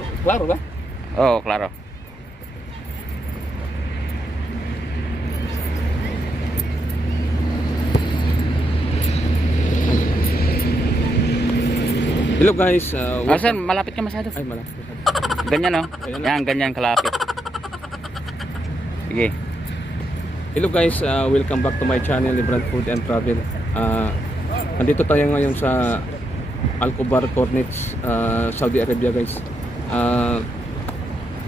Klaro ba? Oo, klaro. Hello guys, Asan, malapit ka masyado. Ay, malapit. Ganyan oh. Ayan na. Yan, ganyan kalapit. Sige. Hello guys, welcome back to my channel, Librand Food and Travel. Andito tayo ngayon sa Al-Khobar Corniche, Saudi Arabia guys.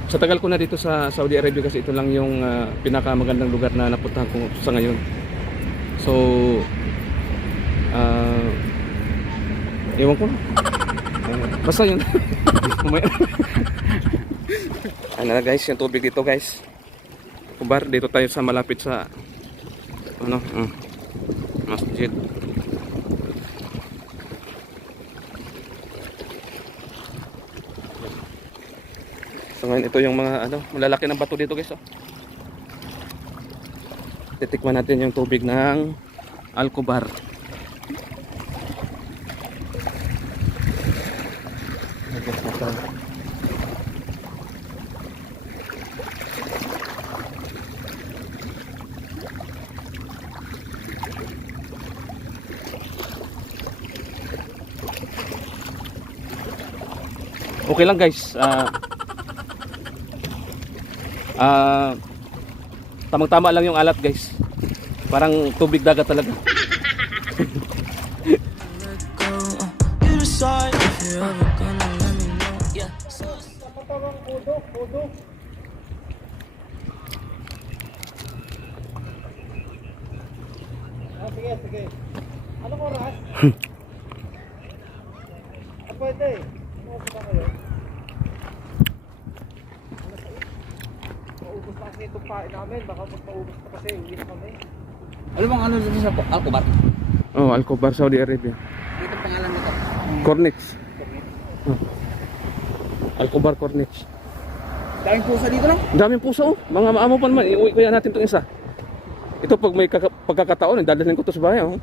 Sa tagal ko na dito sa Saudi Arabia kasi ito lang yung pinakamagandang lugar na napuntahan ko sa ngayon. So, ewan ko na. Basta yun. Ano na guys, yung tubig dito guys. Khobar, dito tayo sa malapit sa ano, masjid. So ngayon ito yung mga ano, malalaki ng bato dito guys. Oh. Titikman natin yung tubig ng Al-Khobar. Okay lang guys. Tamang-tama lang yung alat guys. Parang tubig dagat talaga. Sige. Anong oras? Pwede. Ano ba kayo? Maubos na kasi itong pain namin. Baka magpaubos na kasi. Hindi na kami. Ano bang ano dito sa Al-Khobar? Oh, Al-Khobar, Saudi Arabia. Dito pangalan nito. Corniche. Al-Khobar Corniche. Daming pusa dito no? Ang daming pusa oh. Mga maamo pa naman. Iuwi ko yan natin itong isa. Ito pag may pagkakataon, dadalhin ko to sa bahay oh.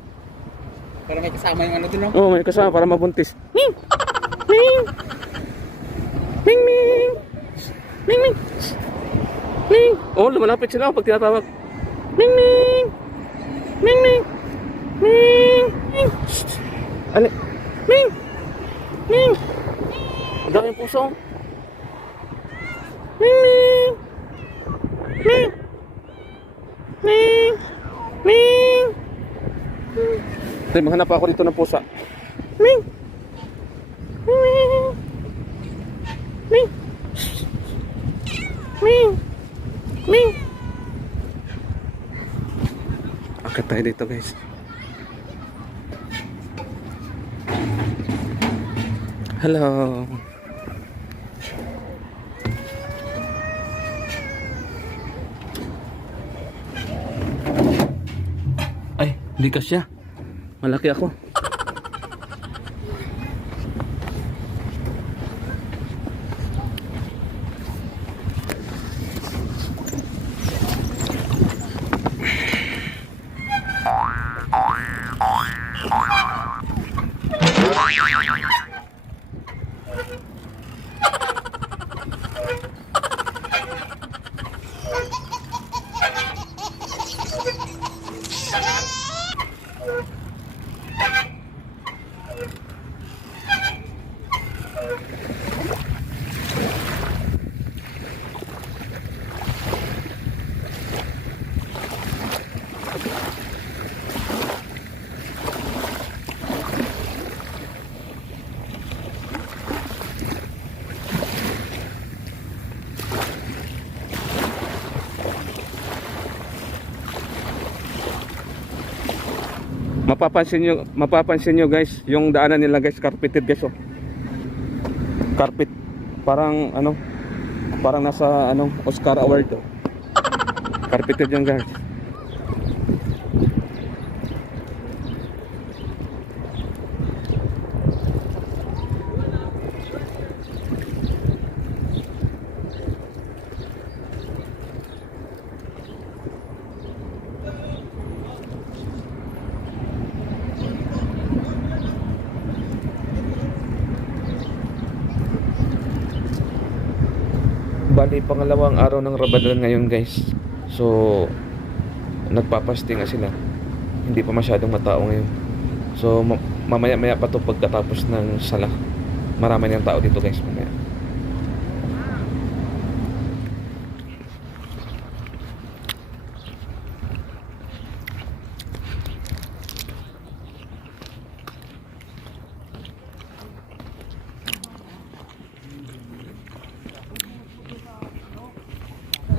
Para may kasama yung ano dun no? Oh, may kasama para mabuntis. Ming! Ming! Ming! Ming! Ming! Ming! Ming! Oh, lumalapit sila pag tinatawag. Ming! Ming! Ming! Ming! Ming! Ming! Ano? Ming! Ming! Ang daming puso. Ming! Ming! Ming! Ming! Tay, maghanap ako dito ng pusa. Ming! Ming! Ming! Ming! Ming! Akit tayo dito guys. Hello. Ay, hindi kasya. Malaki ako. Mapapansin nyo guys, yung daanan nila guys, carpeted guys oh. Carpet, parang ano, parang nasa ano, Oscar Award oh. Carpeted yan guys. Bali, pangalawang araw ng Ramadan ngayon guys. So, nagpapasting nga sila. Hindi pa masyadong matao ngayon. So, mamaya-maya pa to pagkatapos ng sala. Marami niyang tao dito guys mamaya.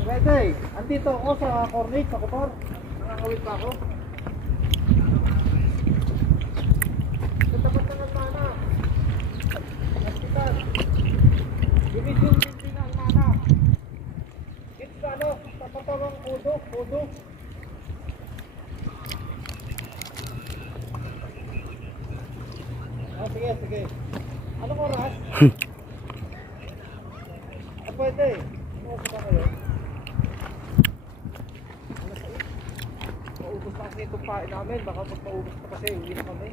Pwede, andito ako sa cornice, sa Kotor. Nakakawit pa ako. Sa tapat ng Almana. Hospital. Division building ng Almana. It's ano, tapat ako ng Pudo. Ah, sige. Anong oras? Pwede. Ano oras ba kayo? Maubos na kasi itong pain namin. Baka pag maubos na kasi, uwi na kami.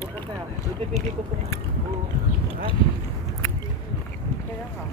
Pupunta yan. Ibibigay ko itong... Ha? Kaya nga.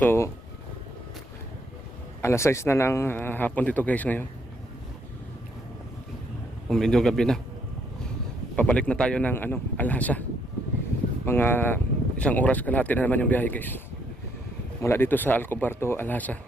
So, alas 6 na lang hapon dito guys ngayon. Medyo gabi na. Pabalik na tayo ng Alhasa. Mga 1 oras kalahati na naman yung biyahe guys. Mula dito sa Alcobar to Alhasa.